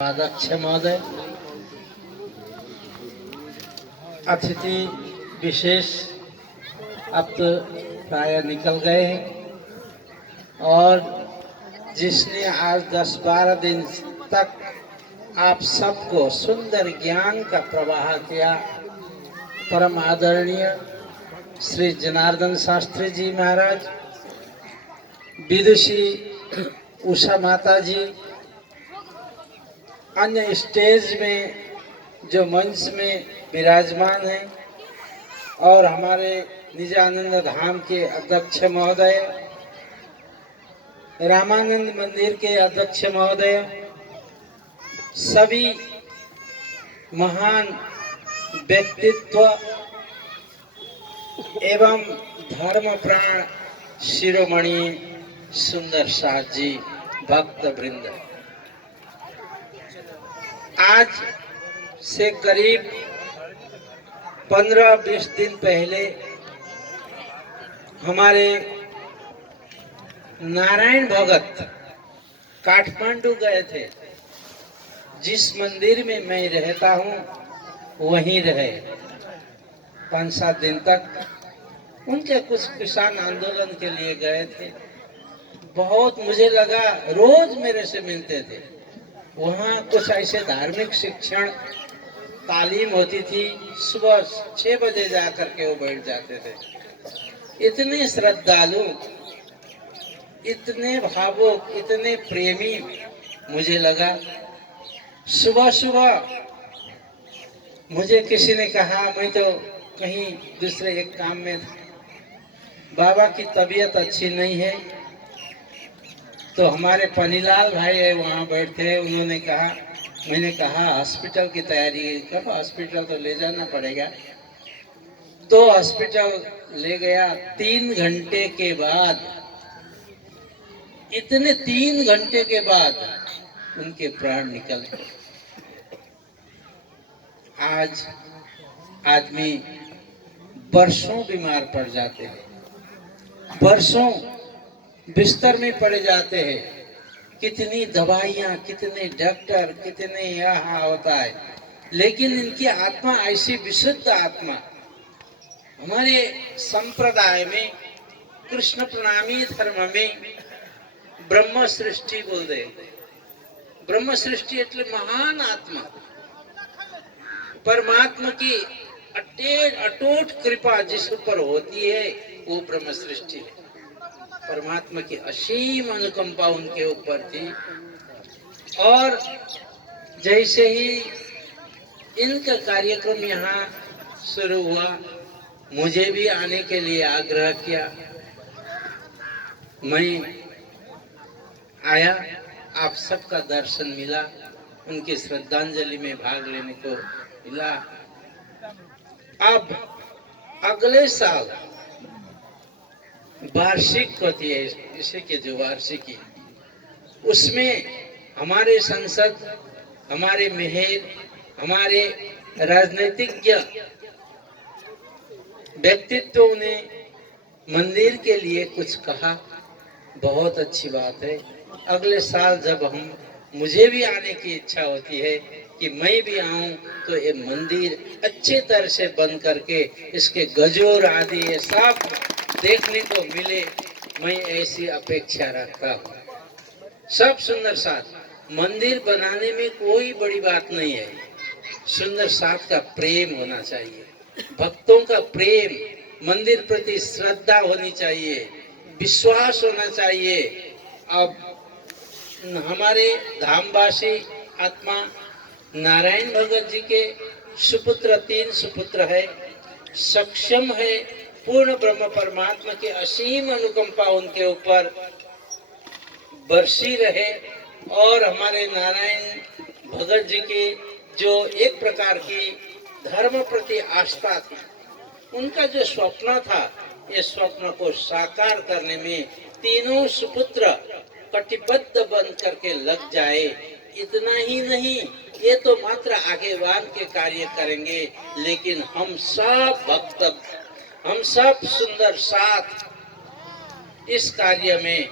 अध्यक्ष महोदय, अतिथि विशेष अब तो प्राय निकल गए हैं और जिसने आज 10-12 दिन तक आप सबको सुंदर ज्ञान का प्रवाह किया, परम आदरणीय श्री जनार्दन शास्त्री जी महाराज, विदुषी उषा माता जी, अन्य स्टेज में जो मंच में विराजमान हैं और हमारे निजानंद धाम के अध्यक्ष महोदय, रामानंद मंदिर के अध्यक्ष महोदय, सभी महान व्यक्तित्व एवं धर्म प्राण शिरोमणि सुंदर साथ जी, भक्त वृंद, आज से करीब 15-20 दिन पहले हमारे नारायण भगत काठमांडू गए थे। जिस मंदिर में मैं रहता हूँ वहीं रहे 5-7 दिन तक। उनके कुछ किसान आंदोलन के लिए गए थे। बहुत मुझे लगा, रोज मेरे से मिलते थे। वहाँ कुछ ऐसे धार्मिक शिक्षण तालीम होती थी। सुबह 6 बजे जाकर के वो बैठ जाते थे। इतने श्रद्धालु, इतने भावुक, इतने प्रेमी मुझे लगा। सुबह सुबह मुझे किसी ने कहा, मैं तो कहीं दूसरे एक काम में था, बाबा की तबीयत अच्छी नहीं है। तो हमारे पनीलाल भाई है वहाँ बैठे हैं, उन्होंने कहा, मैंने कहा हॉस्पिटल की तैयारी करो, हॉस्पिटल तो ले जाना पड़ेगा। तो हॉस्पिटल ले गया। 3 घंटे के बाद, इतने 3 घंटे के बाद उनके प्राण निकल गए। आज आदमी वर्षों बीमार पड़ जाते हैं, वर्षों बिस्तर में पड़े जाते हैं। कितनी दवाइयाँ, कितने डॉक्टर, कितने यहाँ होता है, लेकिन इनकी आत्मा ऐसी विशुद्ध आत्मा। हमारे संप्रदाय में, कृष्ण प्रणामी धर्म में ब्रह्म सृष्टि बोल दे। ब्रह्म सृष्टि એટલે महान आत्मा, परमात्मा की अटूट कृपा जिस ऊपर होती है वो ब्रह्म सृष्टि है। परमात्मा की असीम अनुकंपा उनके ऊपर थी। और जैसे ही इनका कार्यक्रम यहाँ शुरू हुआ, मुझे भी आने के लिए आग्रह किया। मैं आया, आप सबका दर्शन मिला, उनकी श्रद्धांजलि में भाग लेने को मिला। अब अगले साल वार्षिक होती है, इसे के जो वार्षिकी, उसमें हमारे संसद, हमारे मेहर, हमारे राजनीतिज्ञ व्यक्तित्वों ने मंदिर के लिए कुछ कहा। बहुत अच्छी बात है। अगले साल जब मुझे भी आने की इच्छा होती है कि मैं भी आऊं, तो ये मंदिर अच्छे तरह से बन करके इसके गजोर आदि ये सब देखने को मिले, मैं ऐसी अपेक्षा रखता हूँ। सब सुंदर साथ मंदिर बनाने में कोई बड़ी बात नहीं है। सुंदर साथ का प्रेम होना चाहिए, भक्तों का प्रेम, मंदिर प्रति श्रद्धा होनी चाहिए, विश्वास होना चाहिए। अब हमारे धामवासी आत्मा नारायण भगत जी के सुपुत्र, 3 सुपुत्र है, सक्षम है। पूर्ण ब्रह्म परमात्मा की असीम अनुकंपा उनके ऊपर बरसी रहे। और हमारे नारायण भगत जी की जो एक प्रकार की धर्म प्रति आस्था थी, उनका जो स्वप्न था, ये स्वप्न को साकार करने में तीनों सुपुत्र कटिबद्ध बन करके लग जाए। इतना ही नहीं, ये तो मात्र आगेवान के कार्य करेंगे, लेकिन हम सब भक्त, हम सब सुंदर साथ इस कार्य में